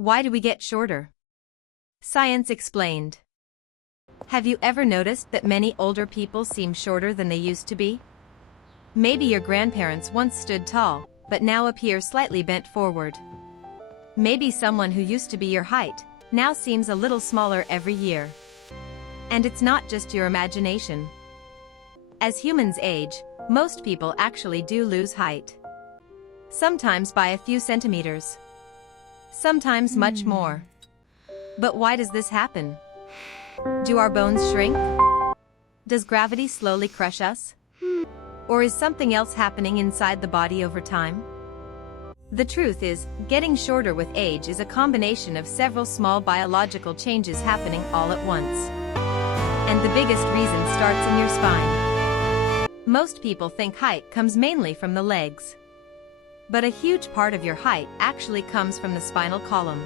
Why do we get shorter? Science explained. Have you ever noticed that many older people seem shorter than they used to be? Maybe your grandparents once stood tall, but now appear slightly bent forward. Maybe someone who used to be your height now seems a little smaller every year. And it's not just your imagination. As humans age, most people actually do lose height. Sometimes by a few centimeters. Sometimes much more. But why does this happen? Do our bones shrink? Does gravity slowly crush us? Or is something else happening inside the body over time? The truth is, getting shorter with age is a combination of several small biological changes happening all at once. And the biggest reason starts in your spine. Most people think height comes mainly from the legs. But a huge part of your height actually comes from the spinal column.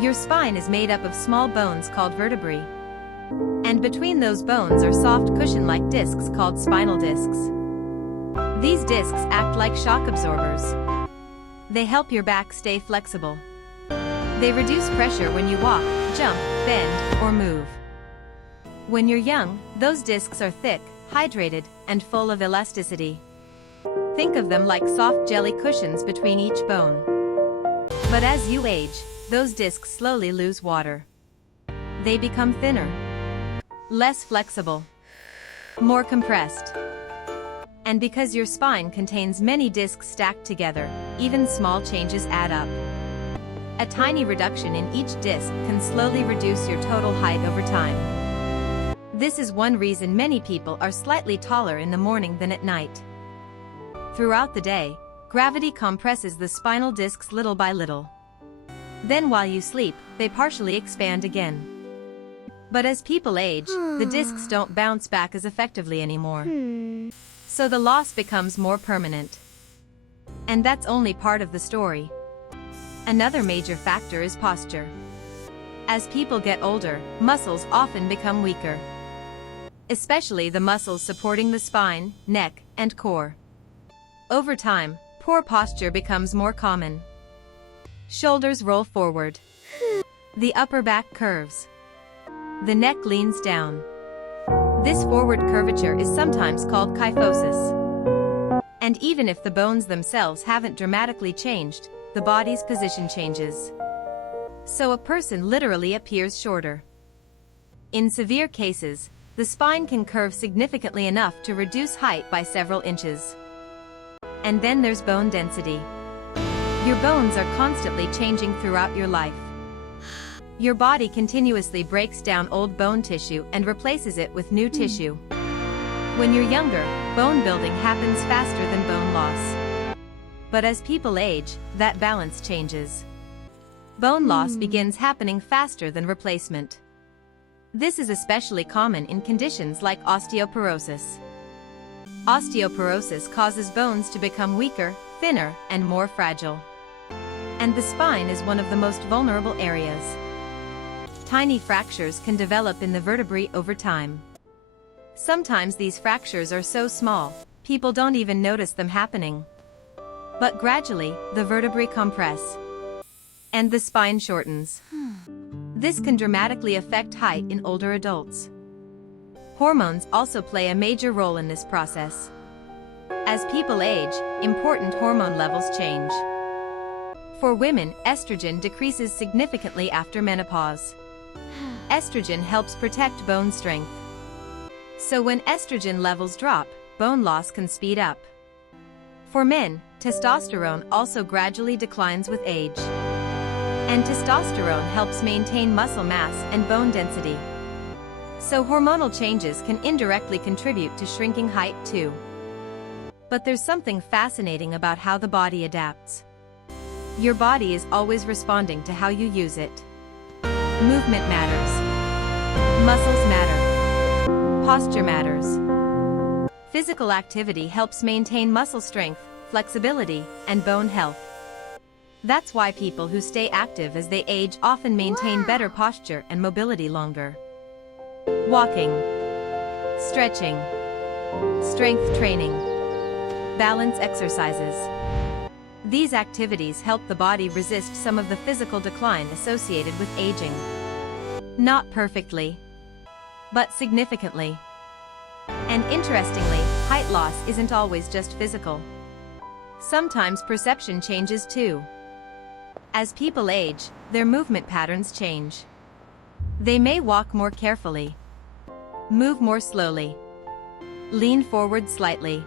Your spine is made up of small bones called vertebrae. And between those bones are soft cushion-like discs called spinal discs. These discs act like shock absorbers. They help your back stay flexible. They reduce pressure when you walk, jump, bend, or move. When you're young, those discs are thick, hydrated, and full of elasticity. Think of them like soft jelly cushions between each bone. But as you age, those discs slowly lose water. They become thinner, less flexible, more compressed. And because your spine contains many discs stacked together, even small changes add up. A tiny reduction in each disc can slowly reduce your total height over time. This is one reason many people are slightly taller in the morning than at night. Throughout the day, gravity compresses the spinal discs little by little. Then while you sleep, they partially expand again. But as people age, the discs don't bounce back as effectively anymore. So the loss becomes more permanent. And that's only part of the story. Another major factor is posture. As people get older, muscles often become weaker. Especially the muscles supporting the spine, neck, and core. Over time, poor posture becomes more common. Shoulders roll forward. The upper back curves. The neck leans down. This forward curvature is sometimes called kyphosis. And even if the bones themselves haven't dramatically changed, the body's position changes. So a person literally appears shorter. In severe cases, the spine can curve significantly enough to reduce height by several inches. And then there's bone density. Your bones are constantly changing throughout your life. Your body continuously breaks down old bone tissue and replaces it with new tissue. When you're younger, bone building happens faster than bone loss. But as people age, that balance changes. Bone loss begins happening faster than replacement. This is especially common in conditions like osteoporosis. Osteoporosis causes bones to become weaker, thinner, and more fragile. And the spine is one of the most vulnerable areas. Tiny fractures can develop in the vertebrae over time. Sometimes these fractures are so small, people don't even notice them happening. But gradually, the vertebrae compress. And the spine shortens. This can dramatically affect height in older adults. Hormones also play a major role in this process. As people age, important hormone levels change. For women, estrogen decreases significantly after menopause. Estrogen helps protect bone strength. So when estrogen levels drop, bone loss can speed up. For men, testosterone also gradually declines with age. And testosterone helps maintain muscle mass and bone density. So hormonal changes can indirectly contribute to shrinking height too. But there's something fascinating about how the body adapts. Your body is always responding to how you use it. Movement matters. Muscles matter. Posture matters. Physical activity helps maintain muscle strength, flexibility, and bone health. That's why people who stay active as they age often maintain better posture and mobility longer. Walking, stretching, strength training, balance exercises. These activities help the body resist some of the physical decline associated with aging. Not perfectly, but significantly. And interestingly, height loss isn't always just physical. Sometimes perception changes too. As people age, their movement patterns change. They may walk more carefully, move more slowly, lean forward slightly.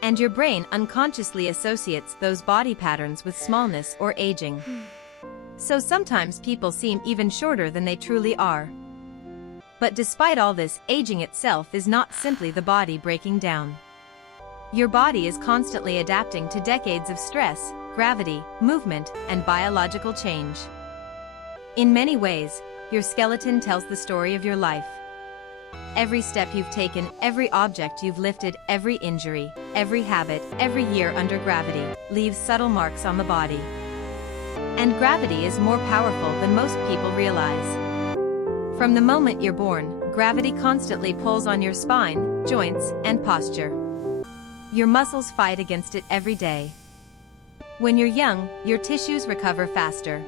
And your brain unconsciously associates those body patterns with smallness or aging. So sometimes people seem even shorter than they truly are. But despite all this, aging itself is not simply the body breaking down. Your body is constantly adapting to decades of stress, gravity, movement, and biological change. In many ways, your skeleton tells the story of your life. Every step you've taken, every object you've lifted, every injury, every habit, every year under gravity, leaves subtle marks on the body. And gravity is more powerful than most people realize. From the moment you're born, gravity constantly pulls on your spine, joints, and posture. Your muscles fight against it every day. When you're young, your tissues recover faster.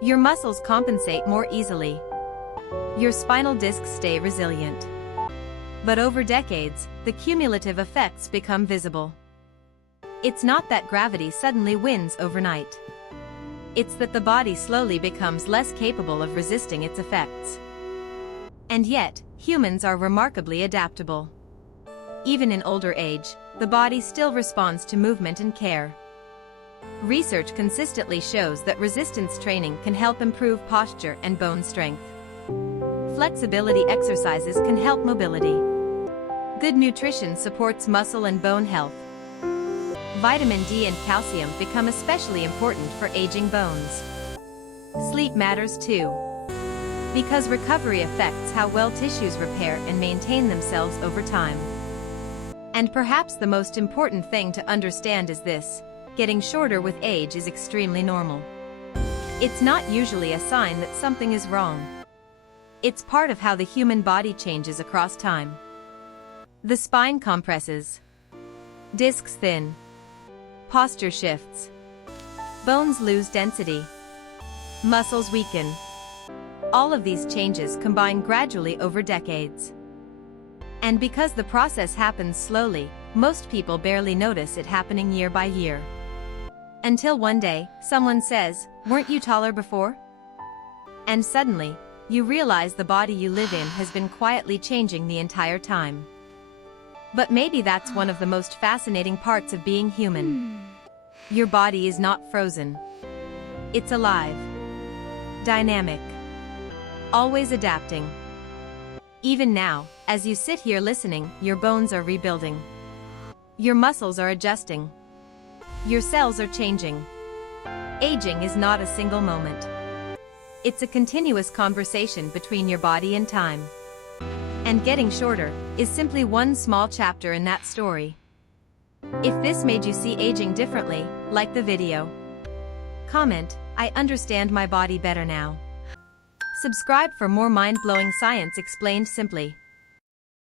Your muscles compensate more easily. Your spinal discs stay resilient. But over decades, the cumulative effects become visible. It's not that gravity suddenly wins overnight. It's that the body slowly becomes less capable of resisting its effects. And yet, humans are remarkably adaptable. Even in older age, the body still responds to movement and care. Research consistently shows that resistance training can help improve posture and bone strength. Flexibility exercises can help mobility. Good nutrition supports muscle and bone health. Vitamin D and calcium become especially important for aging bones. Sleep matters too, because recovery affects how well tissues repair and maintain themselves over time. And perhaps the most important thing to understand is this: getting shorter with age is extremely normal. It's not usually a sign that something is wrong. It's part of how the human body changes across time. The spine compresses. Discs thin. Posture shifts. Bones lose density. Muscles weaken. All of these changes combine gradually over decades. And because the process happens slowly, most people barely notice it happening year by year. Until one day, someone says, "Weren't you taller before?" And suddenly, you realize the body you live in has been quietly changing the entire time. But maybe that's one of the most fascinating parts of being human. Your body is not frozen. It's alive, dynamic, always adapting. Even now, as you sit here listening, your bones are rebuilding. Your muscles are adjusting. Your cells are changing. Aging is not a single moment. It's a continuous conversation between your body and time. And getting shorter is simply one small chapter in that story. If this made you see aging differently, like the video. Comment, "I understand my body better now." Subscribe for more mind-blowing science explained simply.